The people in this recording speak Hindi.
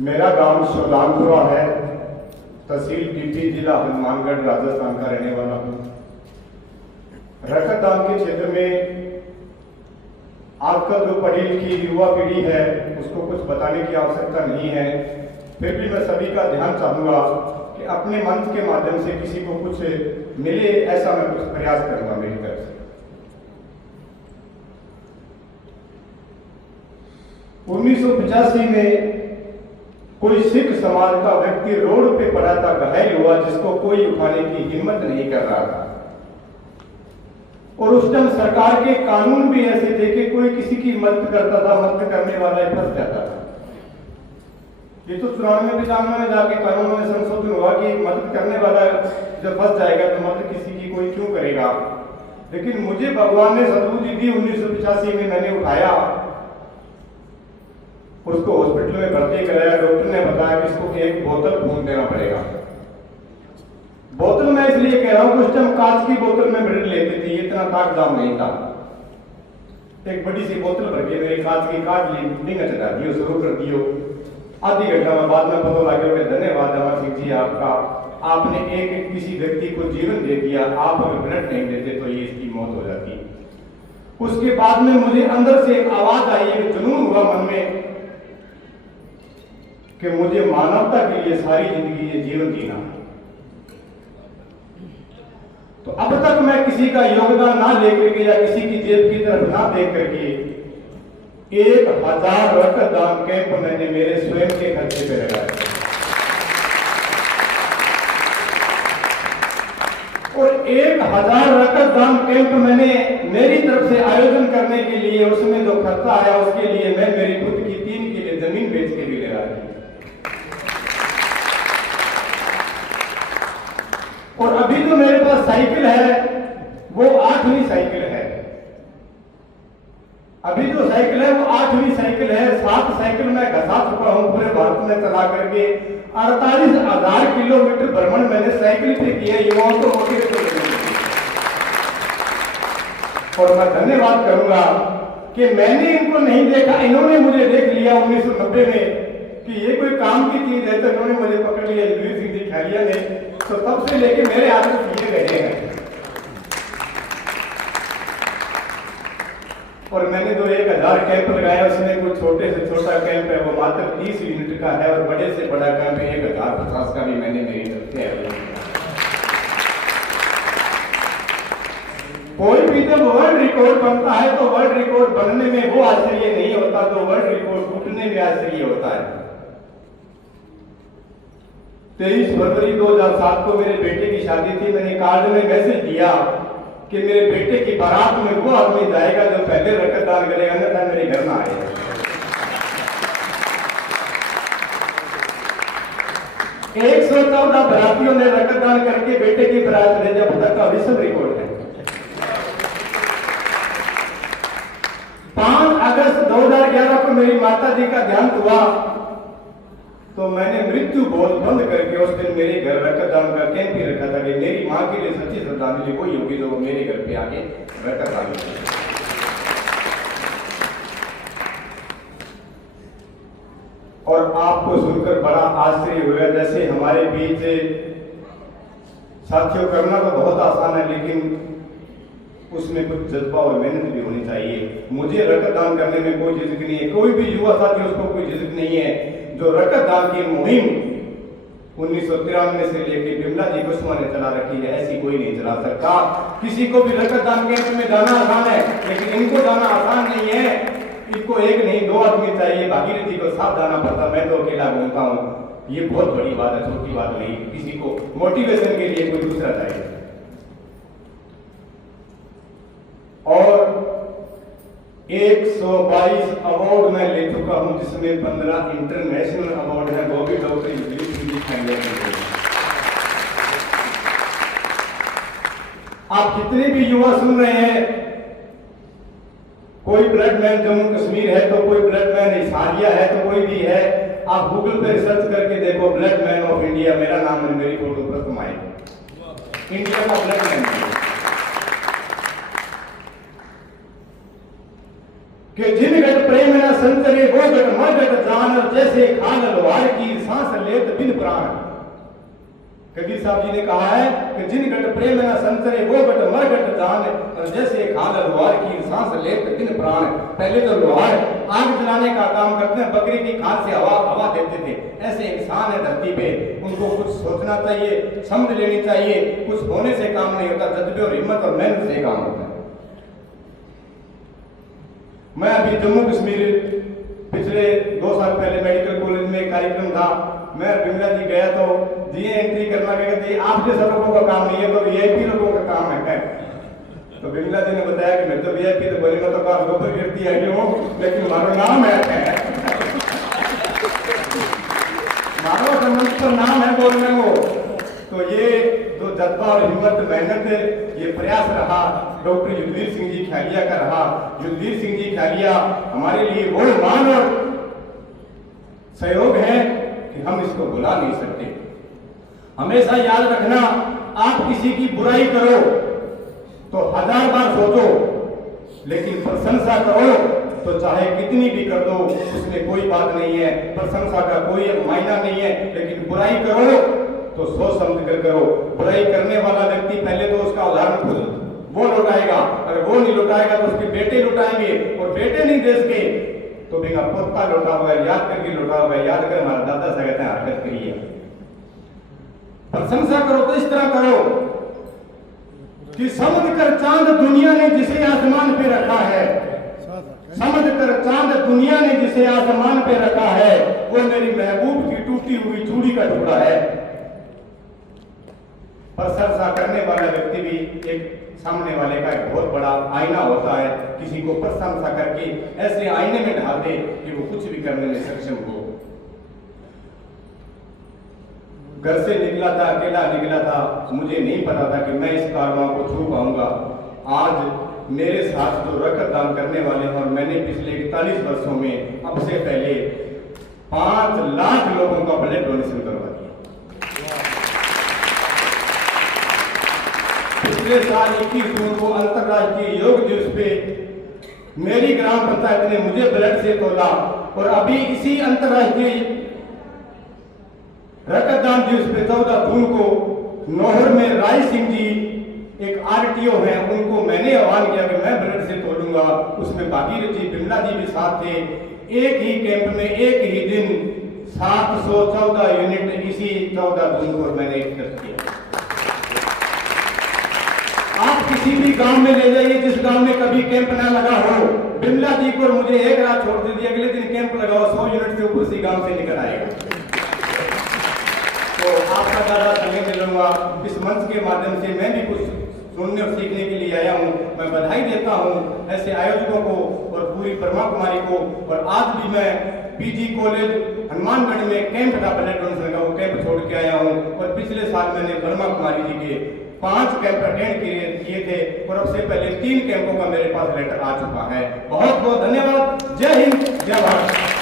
मेरा गांव सोलांपुरा है, तहसील गिट्टी, जिला हनुमानगढ़, राजस्थान का रहने वाला हूँ। रक्तदान के क्षेत्र में आजकल जो पढ़ी लिखी युवा पीढ़ी है उसको कुछ बताने की आवश्यकता नहीं है, फिर भी मैं सभी का ध्यान चाहूँगा कि अपने मंच के माध्यम से किसी को कुछ मिले, ऐसा मैं कुछ प्रयास करूँगा मेरी तरफ से। 1985 में कोई सिख समाज का व्यक्ति रोड पे पड़ा था, घायल हुआ, जिसको कोई उठाने की हिम्मत नहीं कर रहा था। और उस टाइम सरकार के कानून भी ऐसे थे कि कोई किसी की मदद करता था, मदद करने वाला फंस जाता था। ये तो 94-95 में जाके कानूनों में संशोधन हुआ कि मदद करने वाला जब फंस जाएगा तो मदद किसी की कोई क्यों करेगा। लेकिन मुझे भगवान ने सद्बुद्धि दी। 1985 में मैंने उठाया, उसको हॉस्पिटल में भर्ती कराया। डॉक्टर ने बताया कि इसको एक बोतल खून देना पड़ेगा। बोतल मैं इसलिए कह रहा हूं कि उस टाइम कांच की बोतल में ब्लड लेते थे, इतना ताक दाम नहीं था। एक बड़ी सी बोतल भर के मेरी कांच की काट ली, डिंगा चढ़ा दियो, शुरू कर दियो। आधी घंटा में बाद में पता लग गया, धन्यवाद अमर सिंह जी आपका, आपने एक किसी व्यक्ति को जीवन दे दिया। आप अगर ब्लड नहीं देते तो ये इसकी मौत हो जाती। उसके बाद में मुझे अंदर से एक आवाज आई, एक जुनून हुआ मन में कि मुझे मानवता के लिए सारी जिंदगी ये जीवन जीना है। तो अब तक मैं किसी का योगदान ना लेकर के या किसी की जेब की तरफ ना देख करके 1000 रक्तदान कैंप मैंने मेरे स्वयं के खर्चे पे लगाया। और 1000 रक्तदान कैंप मैंने मेरी तरफ से आयोजन करने के लिए, उसमें जो खर्चा आया उसके लिए मैं मेरी खुद की 3 किले जमीन बेच के भी लगा दी। और अभी जो मेरे पास साइकिल है वो 8वीं साइकिल है। अभी जो साइकिल है वो 8वीं साइकिल है। 7 साइकिल मैं घसा चुका हूं पूरे भारत में चला करके। 48,000 किलोमीटर भ्रमण मैंने साइकिल पे किया, युवाओं को मोटिवेट करने। और मैं धन्यवाद करूंगा कि मैंने इनको नहीं देखा, इन्होंने मुझे देख लिया 1990 में कि ये कोई काम की चीज है, तो इन्होंने मुझे पकड़ लिया वीर सिंह जी खैरिया ने। तो तब से लेके मेरे हाथ में किए गए हैं। और मैंने जो 1000 कैंप लगाया उसमें कुछ छोटे से छोटा कैंप है वो मात्र 30 यूनिट का है, और बड़े से बड़ा कैंप 1050 का भी मैंने मेरी तरफ से आयोजन किया। कोई भी जब वर्ल्ड रिकॉर्ड बनता है तो वर्ल्ड रिकॉर्ड बनने में वो आश्चर्य नहीं होता, तो वर्ल्ड रिकॉर्ड टूटने में आश्चर्य होता है। 23 फरवरी 2007 को मेरे बेटे की शादी थी। मैंने कार्ड में मैसेज दिया कि मेरे बेटे की बारात में वो आदमी जाएगा जो पहले रक्तदान करेगा, अन्यथा मेरे घर में आएगा। एक 114 बरातियों ने रक्तदान करके बेटे की बारात ले, जब तक का विश्व रिकॉर्ड है। 5 अगस्त 2011 को मेरी माता जी का देहांत हुआ, तो मैंने मृत्यु भोज बंद करके उस दिन मेरे घर रक्तदान का कैंप ही रखा था कि मेरी मां के लिए सच्ची श्रद्धांजलि वही होगी जो मेरे घर पे आके रक्तदान करेगी। और आपको सुनकर बड़ा आश्चर्य हुआ, जैसे हमारे बीच साथियों करना तो बहुत आसान है, लेकिन उसमें कुछ जज्बा और मेहनत भी होनी चाहिए। मुझे रक्तदान करने में कोई झिझक नहीं है, कोई भी युवा साथी उसको कोई झिझक नहीं है। जो रक्तदान की मुहिम 1993 से लेकर बिमला जी कुसुमा ने चला रखी है, ऐसी कोई नहीं चला सकता। किसी को भी रक्तदान कैंप में जाना आसान है, लेकिन इनको जाना आसान नहीं है। इनको एक नहीं 2 आदमी चाहिए, भागीरथी को साथ जाना पड़ता, मैं तो अकेला घूमता हूँ। ये बहुत बड़ी बात है, छोटी बात नहीं। किसी को मोटिवेशन के लिए कोई दूसरा चाहिए। और 122 अवार्ड मैं ले चुका हूं, जिसमें 15 इंटरनेशनल अवार्ड है, वो भी डॉक्टर वीर सिंह जी खैरिया के। आप जितने भी युवा सुन रहे हैं, कोई ब्लड मैन जम्मू कश्मीर है तो कोई ब्लड मैन हिसारिया है तो कोई भी है, आप गूगल पे रिसर्च करके देखो ब्लड मैन ऑफ इंडिया, मेरा नाम है, मेरी फोटो प्रथम आएगी। इंडिया का ब्लड मैन कि जिन घट प्रेम न संतरे वो घट मर घट जान, जैसे जैसे खाल लोहार की सांस लेत बिन प्राण। कबीर साहब जी ने कहा है कि जिन गट प्रेम न संतरे वो गट मर गट जान, और जैसे खाल लोहार की सांस लेत बिन प्राण। पहले तो लोहार आग जलाने का काम करते हैं, बकरी की खाल से हवा देते थे, ऐसे इंसान है धरती पे, उनको कुछ सोचना चाहिए, समझ लेनी चाहिए, कुछ होने से काम नहीं होता, जज्बे और हिम्मत और मेहनत से काम होता है। मैं अभी जम्मू कश्मीर पिछले 2 साल पहले मेडिकल कॉलेज में कार्यक्रम था, मैं बिमला जी गया तो जी एंट्री करना कहते आप जैसा लोगों का काम नहीं है, तो वीआईपी लोगों का काम है। तो बिमला जी ने बताया कि मैं तो वीआईपी, तो बोले मैं तो काफी गोबर गिरती आई हूँ, लेकिन हमारा नाम है मारो संबंध पर नाम है बोलने को। तो ये जो जज्बा और हिम्मत मेहनत ये प्रयास रहा डॉक्टर युद्धवीर सिंह जी खैलिया का रहा। युद्धवीर सिंह जी खैलिया हमारे लिए वो मान और सहयोग है कि हम इसको भुला नहीं सकते। हमेशा याद रखना, आप किसी की बुराई करो तो 1000 बार सोचो, लेकिन प्रशंसा करो तो चाहे कितनी भी कर दो उसमें कोई बात नहीं है, प्रशंसा का कोई मायना नहीं है। लेकिन बुराई करो तो सोच समझ कर करो। बुराई करने वाला व्यक्ति पहले तो उसका उदाहरण खुद वो लौटाएगा, अगर वो नहीं लौटाएगा तो उसके बेटे लौटाएंगे, और बेटे नहीं देश के तो बिना पोता लौटा होगा, याद करके लौटा होगा, याद कर हमारा दादा से कहते हैं हरकत करिए। प्रशंसा करो तो इस तरह करो कि समझ कर चांद दुनिया ने जिसे आसमान पे रखा है, समझ कर चांद दुनिया ने जिसे आसमान पे रखा है, वो मेरी महबूब की टूटी हुई चूड़ी का टुकड़ा है। प्रशंसा करने वाला व्यक्ति भी एक सामने वाले का एक बहुत बड़ा आईना होता है, किसी को प्रशंसा करके ऐसे आईने में ढाल दे कि वो कुछ भी करने में सक्षम हो। घर से निकला था, अकेला निकला था, मुझे नहीं पता था कि मैं इस कारवां को छू पाऊंगा। आज मेरे साथ जो रक्तदान करने वाले हैं, और मैंने पिछले 41 वर्षों में अब से पहले 5 लाख लोगों का ब्लड डोनेशन करवा दिया। पिछले साल 21 जून को अंतर्राष्ट्रीय योग दिवस पे मेरी ग्राम पंचायत ने मुझे ब्लड से तोला, और अभी इसी अंतर्राष्ट्रीय रक्तदान दिवस पे 14 जून को नौहर में राय सिंह जी एक आरटीओ हैं, उनको मैंने आह्वान किया कि मैं ब्लड से तोड़ूंगा। उसमें भागीरथी जी, बिमला जी भी साथ थे। एक ही कैंप में एक ही दिन 714 यूनिट इसी 14 जून को मैंने एकत्र किया। आप किसी भी गांव में ले जाइए जिस गांव में कभी कैंप ना लगा हो, बिमला जी को मुझे एक रात छोड़ दीजिए, अगले दिन कैंप लगाओ, 100 यूनिट से ऊपर उसी गांव से निकल आएगा। तो आपका ज़्यादा समय ले लूंगा। इस मंच के माध्यम से मैं भी कुछ सुनने और सीखने के लिए आया हूँ। मैं बधाई देता हूँ ऐसे आयोजकों को और पूरी ब्रह्मा कुमारी को। और आज भी मैं पीजी कॉलेज हनुमानगढ़ में कैंप था ब्लड डोनेशन का, वो कैंप छोड़ के आया हूँ। और पिछले साल मैंने ब्रह्मा कुमारी जी के 5 कैंप अटेंड किए थे, और अब से पहले 3 कैंपों का मेरे पास लेटर आ चुका है। बहुत बहुत धन्यवाद। जय हिंद, जय भारत।